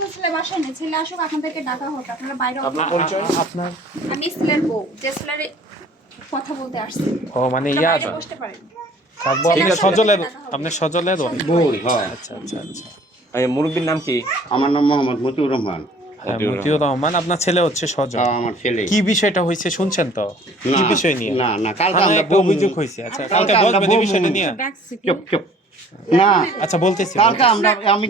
এখনও ছেলে বাসায় নেই ছেলে আসুক আপনাদেরকে ডাকা হোক আপনারা বাইরে আপনার পরিচয়? আপনার? আমি ছেলের বউ যে ছেলের কথা বলতে আসছি। ও মানে ইয়া বসতে পারেন থাকব। ঠিক আপনি আছে। সজলের আপনি সজলের বই হয়। আচ্ছা আচ্ছা আচ্ছা। মুরব্বীর নাম কি? আমার নাম মোহাম্মদ মতিউর রহমান। হ্যাঁ, মতিউর রহমান। আপনার ছেলে হচ্ছে সজল। আমার ছেলে। কি বিষয়টা হয়েছে শুনছেন তো? কি বিষয় নিয়ে? না না কালকে আমরা অভিযোগ হয়েছে। আচ্ছা কালকে কালকে বলবেন বিষয়টা নিয়ে। চুপ চুপ। না। আচ্ছা বলতেছি। কালকে আমরা আমি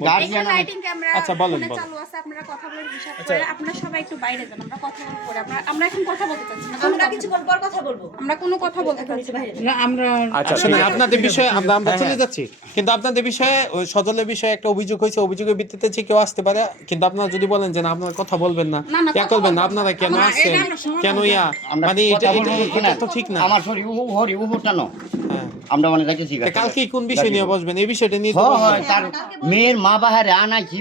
আচ্ছা, বলেন, বলেন। চালু আছে আপনারা কথা হিসাব করে। আপনারা সবাই একটু বাইরে যান আমরা কথা বলব পরে আমরা আমরা এখন কথা বলতে চাচ্ছি না। আমরা কিছু পর কথা বলব। আমরা কোনো কথা বলতে চাচ্ছি না। না আমরা আচ্ছা শুনুন আপনাদের বিষয়ে আমরা আমরা চলে যাচ্ছি। কিন্তু আপনাদের বিষয়ে সজলের বিষয়ে একটা অভিযোগ হয়েছে অভিযোগের ভিত্তিতে যে কেউ আসতে পারে কিন্তু আপনারা যদি বলেন যে না আপনারা কথা বলবেন না। না, না, ইয়া করবেন না? আপনারা কেন আসছেন? সমাধান কেন ইয়া? মানে এটা বলব। তো ঠিক না। আমার শরীর হরি হ্যাঁ। আমরা মানে কালকে কোন বিষয় নিয়ে বসবেন এই বিষয়টা নিয়ে তো হয় তার মেয়ের মা বাহারে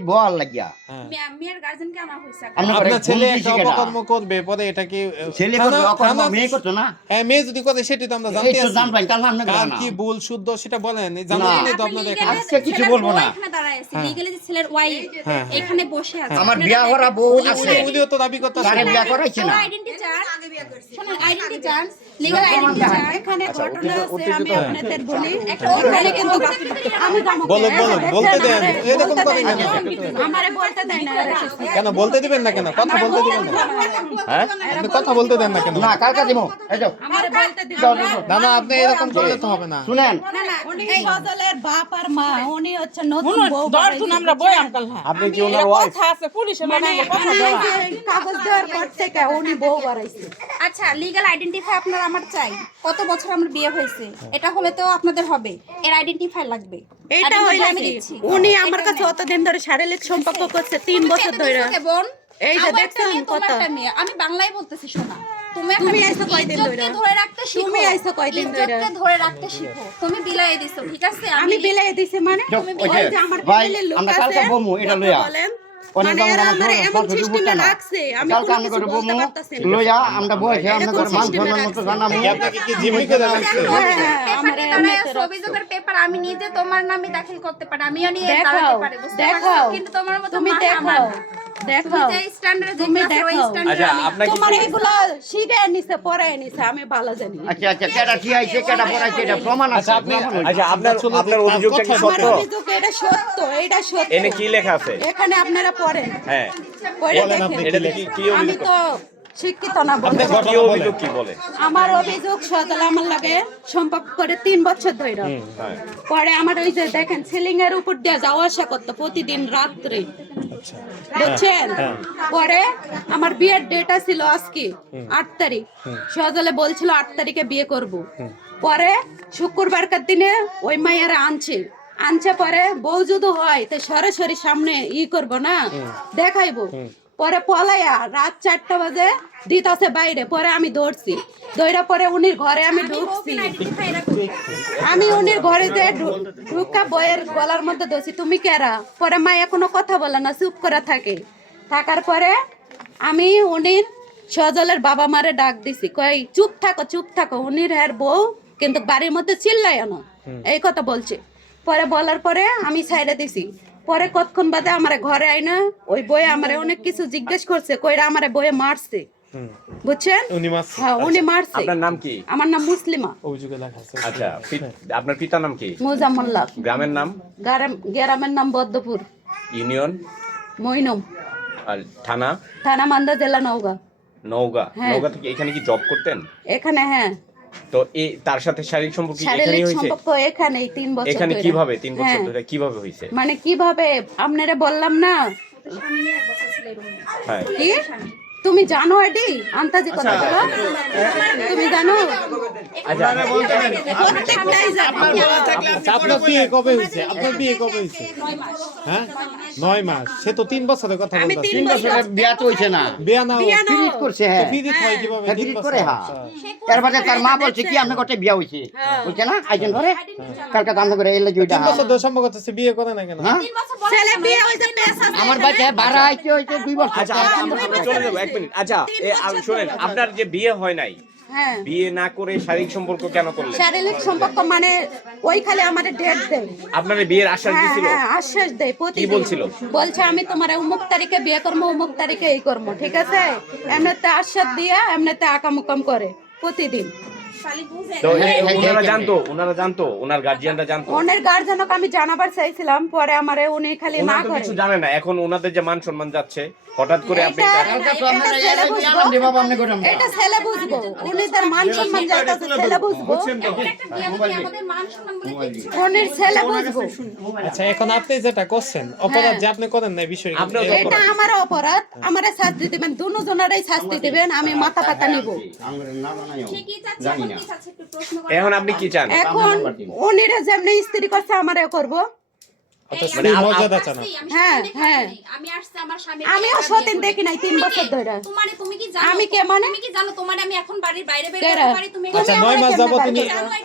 বল লাগিয়া হ্যাঁ। মেয়ে- মেয়ের গার্জেনকে আনা হয়েছে আপনার ছেলে একটা অপকর্ম করবে পরে এটা কি ছেলে করবে অকর্ম মেয়ে করতো না হ্যাঁ মেয়ে যদি করে সেটা তো আমরা জানতে আছি জানবেন কাল আমরা কার না কি ভুল শুদ্ধ সেটা বলেন এই জানার না। তো আপনাদের আজকে কিছু বলব না। এখানে দাঁড়ায় আছে হ্যাঁ। যে ছেলের ওয়াইফ হ্যাঁ। এখানে বসে আছে আমার বিয়া। করা বউ আছে। উনিও তো দাবি করতে বিয়া করাইছে না ওরা identity চান। শোনেন, identity চান, identity চান। এখানে ঘটনা আছে আমি হ্যাঁ। আপনাদের বলি। একটা ওখানে কিন্তু আমি বলো বলো বলতে দেন। এরকম না। আমারে বলতে দেয় না কেন বলতে দিবেন না কেন? কথা বলতে দিবেন না। হ্যাঁ? আপনি কথা বলতে দেন না কেন? না কালকে দিব? এই যাও। আমারে বলতে দিবে যাও, না। না আপনি এরকম করলে তো হবে না। শুনেন। না না উনি সজলের বাপ আর মা উনি হচ্ছে নতুন বউ দর্শন আমরা বই হ্যাঁ আপনি কি ওনার ওয়াইফ কথা আছে পুলিশে মানে কথা কাগজ দেওয়ার পর থেকে উনি বউ বাড়াইছে আচ্ছা লিগ্যাল আইডেন্টিফাই আপনার আমার চাই কত বছর আমার বিয়ে হয়েছে এটা হলে তো আপনাদের হবে এর আইডেন্টিফাই লাগবে এটা হইলে আমি দিচ্ছি। উনি আমার কাছে। অতদিন ধরে শারীরিক সম্পর্ক করছে তিন বছর ধরে বোন? এই যে দেখছেন কত? আমি বাংলায় বলতেছি শোনা তুমি তুমি আইছো কয়দিন ধরে? ধরে রাখতে শিখো তুমি আইছো কয়দিন ধরে? ধরে রাখতে শিখো তুমি বিলাই দিছো ঠিক আছে আমি বিলাই দিছি মানে তুমি ওই যে, আমার ভাই, ফ্যামিলির লোক আমরা কালকে বমু, এটা লইয়া। বলেন আমি নিজে তোমার নামে দাখিল করতে পারি আমিও নিয়ে দেখাও দাঁড়াতে পারি দেখাও। কিন্তু তোমার মতো তুমি দেখাও। আমার না। তুমি দেখাও যে স্ট্যান্ডার্ডে তুমি তুমি ওই দেখাও। স্ট্যান্ডার্ডে আচ্ছা আমি আপনার কি তোমার এগুলো শিখে নিছে পরে নিছে আমি ভালো জানি। আচ্ছা আচ্ছা কেডা কি আইছে কেডা পড়াইছে এটা প্রমাণ আছে আচ্ছা, আপনি- প্রমাণ হইছে। আচ্ছা আপনার আপনার অভিযোগটা কি আমার সত্য? অভিযোগ এটা সত্য এটা সত্য। এনে কি লেখা আছে? এখানে আপনারা পড়েন। হ্যাঁ। আমি তো শিক্ষিত না অভিযোগ কি বলে? আমার অভিযোগ সকালে আমার লাগে সম্পর্ক করে তিন বছর ধরে। হ্যাঁ। পরে আমার ওই যে দেখেন সিলিং এর উপর দিয়ে যাওয়া আসা করতো প্রতিদিন রাত্রে। বুঝছেন পরে আমার বিয়ের ডেটা ছিল আজকে আট তারিখ। সজলে বলছিল আট তারিখে বিয়ে করব। পরে শুক্রবারকার দিনে ওই মাইয়ারা আনছে। আনছে পরে বউ যদি হয় তো সরাসরি সামনে ই করব না? দেখাইবো। পরে পলাইয়া রাত চারটা বাজে দিতাছে বাইরে পরে আমি দৌড়ছি। দৌড়া পরে উনির ঘরে আমি ঢুকছি। আমি উনির ঘরে যে ঢুকা বইয়ের গলার মধ্যে দোষী তুমি কেরা? পরে মা এখনও কথা বলে না চুপ করে থাকে। থাকার পরে আমি উনির সজলের বাবা মারে ডাক দিছি কই চুপ থাকো চুপ থাকো। উনির হ্যার বউ কিন্তু বাড়ির মধ্যে চিল্লাই না। এই কথা বলছে। পরে বলার পরে আমি সাইডে দিছি। পরে কতক্ষণ বাদে আমার ঘরে আইনা ওই বইয়ে আমারে অনেক কিছু জিজ্ঞেস করছে কইরা আমারে বইয়ে মারছে। বুঝছেন? উনি মাস হ্যাঁ উনি মারছে। আপনার নাম কি? আমার নাম মুসলিমা। অভিযোগে লেখা আছে। আচ্ছা আপনার পিতার নাম কি? মোজাম্মুল্লাহ গ্রামের নাম? গ্রাম গ্রামের নাম বদ্ধপুর ইউনিয়ন? মইনম আর থানা? থানা মান্দা জেলা নওগাঁ। নওগাঁ। হ্যাঁ। নওগাঁ থেকে এখানে কি জব করতেন? এখানে হ্যাঁ। তো এই তার সাথে শারীরিক সম্পর্ক এখানেই হয়েছে? সম্পর্ক এখানেই তিন বছর এখানে কীভাবে তিন বছর হ্যাঁ। ধরে কীভাবে হয়েছে? মানে কীভাবে? আপনারা বললাম না। হ্যাঁ। কি? তুমি জানো এটি আন্তাজি কথা বলো। তুমি আচ্ছা। আপনার জানো। আচ্ছা, আপনার বিয়ে কবে হয়েছে? আপনার বিয়ে কবে হয়েছে? হ্যাঁ? নয় মাস। সে তো তিন বছরের কথা বলতেছে। তিন বছরের বিয়া তো হইছে না। বিয়া না করছে হ্যাঁ। ফিরিত হয় কীভাবে? হ্যাঁ, ফিরিত করে হ্যাঁ। আচ্ছা। তার মা বলছে কি কত বিয়া হইছে বলছে না? আইছেন ধরে কালকে দাম করে এলে জুইটা তিন বছর ধরে সম্পর্ক করতেছে বিয়ে করে না কেন? হ্যাঁ? ছেলে বিয়ে হইছে পেশা আমার বাচ্চা ভাড়া আইছে হইছে দুই বছর। আচ্ছা আমরা আমরা চলে যাব এক মিনিট। আচ্ছা আ- আপনার যে বিয়ে হয় নাই হ্যাঁ বিয়ে না করে শারীরিক সম্পর্ক কেন করলেন? শারীরিক সম্পর্ক মানে ওই খালি আমাদের ডেট দেয়। আপনার বিয়ের আশ্বাস হ্যাঁ দিছিল? হ্যাঁ আশ্বাস দেয় প্রতি বলছিল? বলছে আমি তোমার অমুক তারিখে বিয়ে করব অমুক তারিখে এই করব। ঠিক আছে? এমনিতে আশ্বাস দিয়ে এমনিতে আকামুকাম করে প্রতিদিন। তো হ্যাঁ, হ্যাঁ, ওনারা হ্যাঁ, জানতো ওনারা জানতো ওনার গার্জিয়ানরা জানতো। ওনের গার্জেনকে আমি জানাবার চাইছিলাম পরে আমারে উনি খালি না করে। কিছু জানে না এখন ওনাদের যে মান সম্মান যাচ্ছে হঠাৎ করে আপনি এটা- এটা- কালকে তো এটা আপনারা ছেলে বুঝব। জানান যে বাবা আপনি করেন এটা ছেলে বুঝব। উনিদের মান সম্মান যাইতেছে ছেলে বুঝব। এমন একটা বিয়ে যদি আমাদের মান সম্মান বলে দিচ্ছি? উনির ছেলে বুঝব। আচ্ছা এখন আপনি যেটা করছেন অপরাধ যে আপনি করেন না বিষয়ে এটা আমার অপরাধ। আমারে শাস্তি দিবেন দুজনেরই শাস্তি দিবেন আমি মাথা পাতা নিব। চাচ্ছে এখন আপনি কি চান? এখন উনিরা যেমনি স্ত্রী করছে আমারে করব। মানে আমি হ্যাঁ, হ্যাঁ। আসি আমি আসছি আমার স্বামী আমিও সতীন দেখি নাই তিন বছর ধরে। তোমারে তুমি কি জানো? আমি কে মানে? আমি কি জানো? তোমার আমি এখন বাড়ির বাইরে বের কেরা? পারি? তুমি